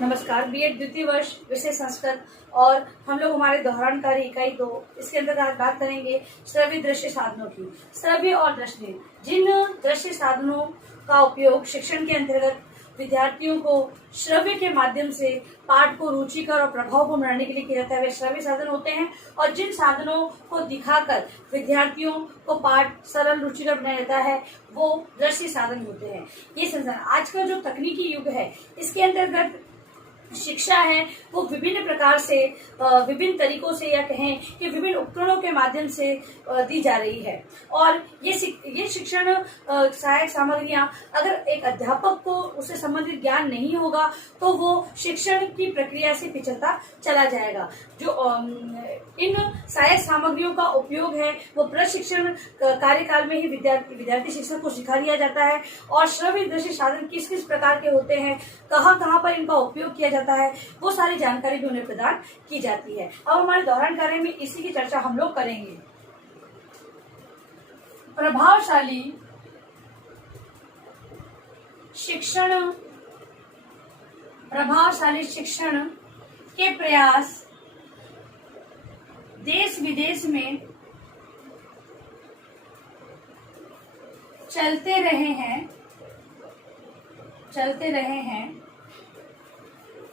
नमस्कार। बीएड द्वितीय वर्ष विषय संस्कृत और हम लोग हमारे दोहरानकारी इकाई 2 इसके अंदर आज बात करेंगे श्रव्य दृश्य साधनों की। श्रव्य और दृश्य, जिन दृश्य साधनों का उपयोग शिक्षण के अंतर्गत विद्यार्थियों को श्रव्य के माध्यम से पाठ को रुचिकर और प्रभाव को बनाने के लिए किया जाता है वे श्रव्य साधन होते हैं, और जिन साधनों को दिखाकर विद्यार्थियों को पाठ सरल रुचिकर बनाया जाता है वो दृश्य साधन होते हैं। ये संसार आज का जो तकनीकी युग है इसके अंतर्गत शिक्षा है वो विभिन्न प्रकार से विभिन्न तरीकों से या कहें कि विभिन्न उपकरणों के माध्यम से दी जा रही है। और ये शिक्षण सहायक सामग्रियां अगर एक अध्यापक को उससे संबंधित ज्ञान नहीं होगा तो वो शिक्षण की प्रक्रिया से पिछड़ता चला जाएगा। जो इन सहायक सामग्रियों का उपयोग है वो प्रशिक्षण कार्यकाल में ही विद्यार्थी शिक्षक को सिखा दिया जाता है। और श्रव्य दृश्य साधन किस किस प्रकार के होते हैं, कहाँ कहाँ पर इनका उपयोग किया जाता है, वो सारी जानकारी भी उन्हें प्रदान की जाती है। अब हमारे दोहरान कार्य में इसी की चर्चा हम लोग करेंगे। प्रभावशाली शिक्षण के प्रयास देश विदेश में चलते रहे हैं।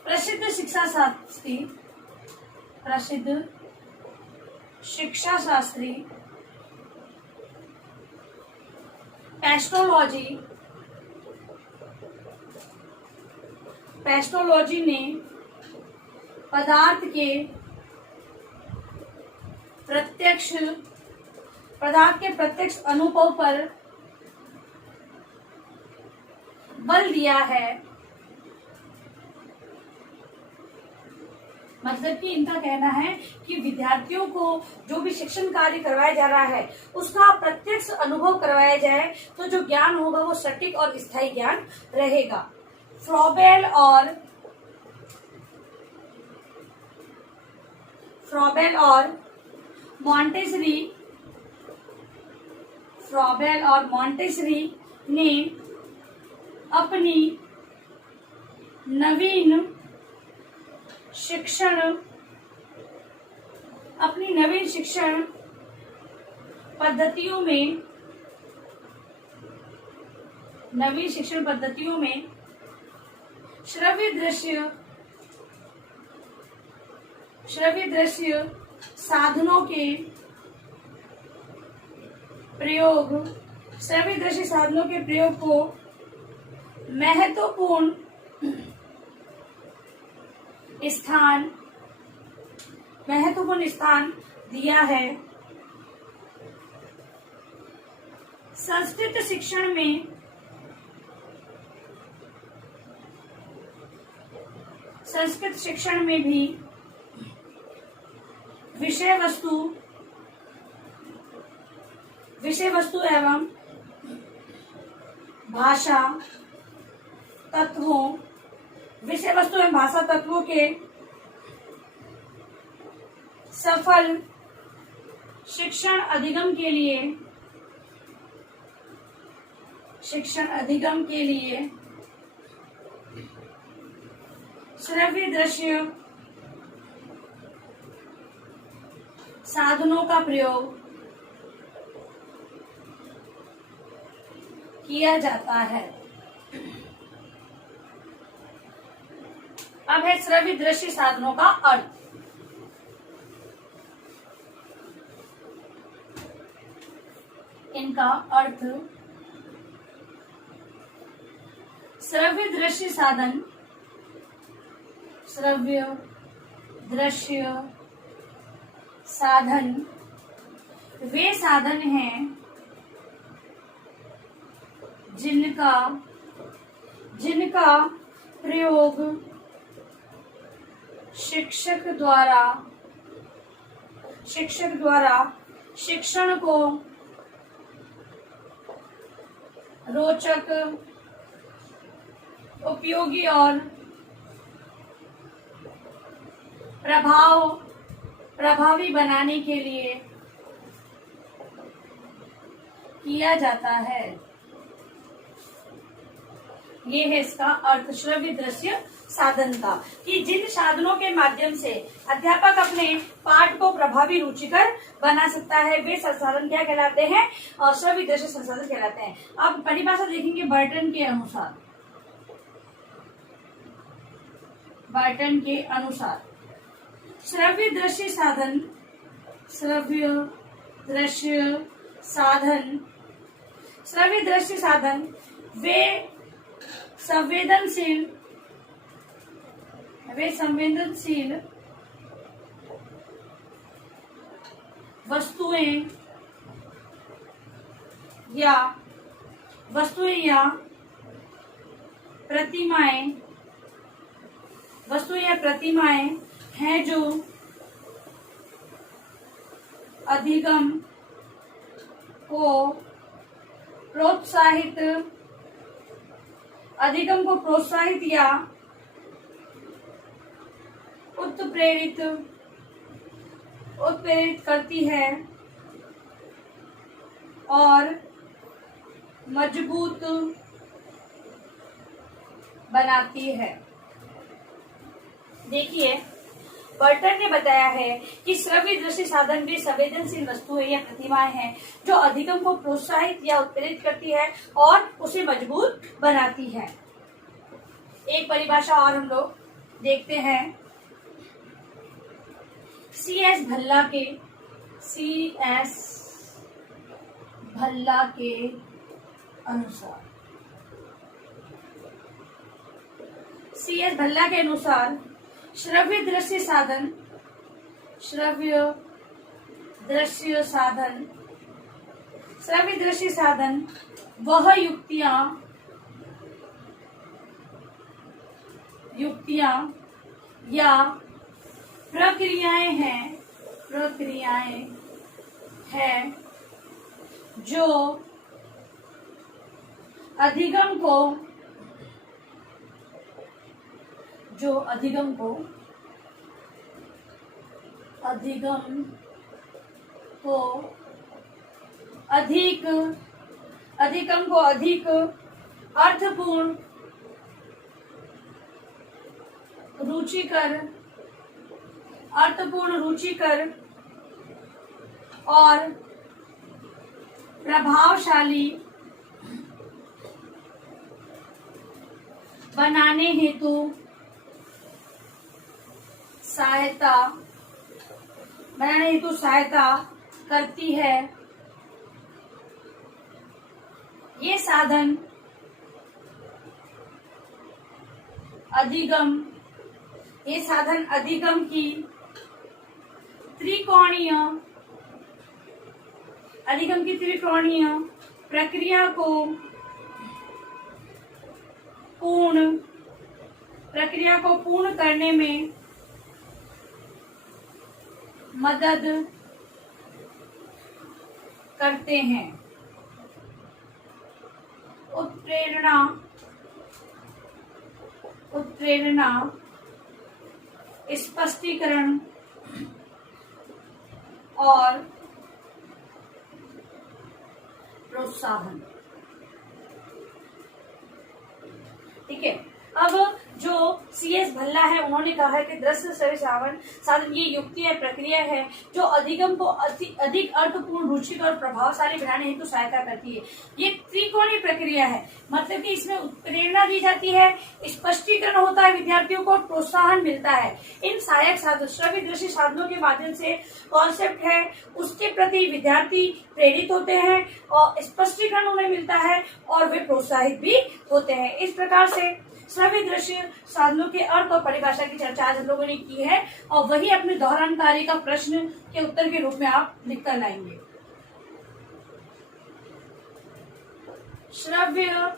प्रसिद्ध शिक्षा शास्त्री पेस्टोलॉजी ने पदार्थ के प्रत्यक्ष अनुभव पर बल दिया है। मतलब कि इनका कहना है कि विद्यार्थियों को जो भी शिक्षण कार्य करवाया जा रहा है उसका प्रत्यक्ष अनुभव करवाया जाए तो जो ज्ञान होगा वो सटीक और स्थायी ज्ञान रहेगा। फ्रॉबेल और मॉन्टेसरी ने अपनी नवीन शिक्षण पद्धतियों में श्रव्य दृश्य साधनों के प्रयोग को महत्वपूर्ण स्थान दिया है। संस्कृत शिक्षण में भी विषय वस्तु एवं भाषा तत्वों के सफल शिक्षण अधिगम के लिए श्रव्य दृश्य साधनों का प्रयोग किया जाता है। अब है श्रव्य दृश्य साधनों का अर्थ। इनका अर्थ श्रव्य दृश्य साधन वे साधन हैं जिनका प्रयोग शिक्षक द्वारा शिक्षण को रोचक, उपयोगी और प्रभावी बनाने के लिए किया जाता है। ये है इसका अर्थ श्रव्य दृश्य साधन का, कि जिन साधनों के माध्यम से अध्यापक अपने पाठ को प्रभावी रुचिकर बना सकता है वे संसाधन क्या कहलाते हैं, और श्रव्य दृश्य संसाधन कहलाते हैं। अब परिभाषा देखेंगे बर्टन के अनुसार। बर्टन के अनुसार श्रव्य दृश्य साधन, श्रव्य दृश्य साधन, श्रव्य दृश्य साधन वे संवेदनशील वस्तुएं या प्रतिमाएं हैं जो अधिगम को प्रोत्साहित या उत्प्रेरित करती है और मजबूत बनाती है। देखिए, बर्टन ने बताया है कि श्रव्य दृश्य साधन वे संवेदनशील वस्तुएं या प्रतिमाएं हैं जो अधिगम को प्रोत्साहित या उत्प्रेरित करती है और उसे मजबूत बनाती है। एक परिभाषा और हम लोग देखते हैं C.S. भल्ला के अनुसार श्रव्य दृश्य साधन वह युक्तियां या प्रक्रियाएं हैं जो अधिगम को अधिक अर्थपूर्ण, रुचिकर और प्रभावशाली बनाने हेतु सहायता करती है। ये साधन अधिगम की त्रिकोणीय प्रक्रिया को पूर्ण करने में मदद करते हैं। उत्प्रेरणा, स्पष्टीकरण और प्रोत्साहन। ठीक है। अब जो C.S. भल्ला है उन्होंने कहा है कि दृश्य श्रव्य साधन ये युक्ति है, प्रक्रिया है जो अधिगम को अधिक अर्थपूर्ण, रुचिकर और प्रभावशाली बनाने हेतु सहायता करती है। ये त्रिकोणीय प्रक्रिया है, मतलब कि इसमें प्रेरणा दी जाती है, स्पष्टीकरण होता है, विद्यार्थियों को प्रोत्साहन मिलता है। इन सहायक साधन श्रव्य दृश्य साधनों के माध्यम से कॉन्सेप्ट है उसके प्रति विद्यार्थी प्रेरित होते हैं और स्पष्टीकरण उन्हें मिलता है और वे प्रोत्साहित भी होते हैं। इस प्रकार से श्रव्य दृश्य साधनों के अर्थ और परिभाषा की चर्चा आज हम लोगों ने की है और वही अपने दोहरान कार्य का प्रश्न के उत्तर के रूप में आप लिख कर लाएंगे। श्रव्य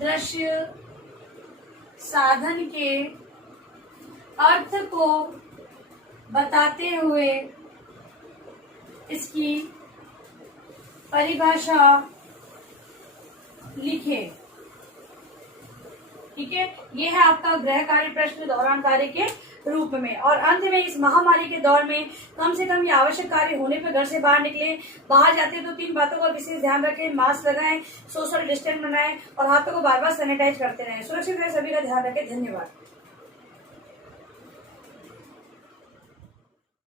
दृश्य साधन के अर्थ को बताते हुए इसकी परिभाषा लिखे। ठीक है, ये है आपका गृह कार्य प्रश्न दोहरान कार्य के रूप में। और अंत में इस महामारी के दौर में कम से कम ये आवश्यक कार्य होने पर घर से बाहर निकले। बाहर जाते हैं तो 3 बातों का विशेष ध्यान रखें। मास्क लगाएं, सोशल डिस्टेंस बनाएं और हाथों को बार बार सैनिटाइज करते रहें। सुरक्षित रहे, सभी का ध्यान रखें। धन्यवाद।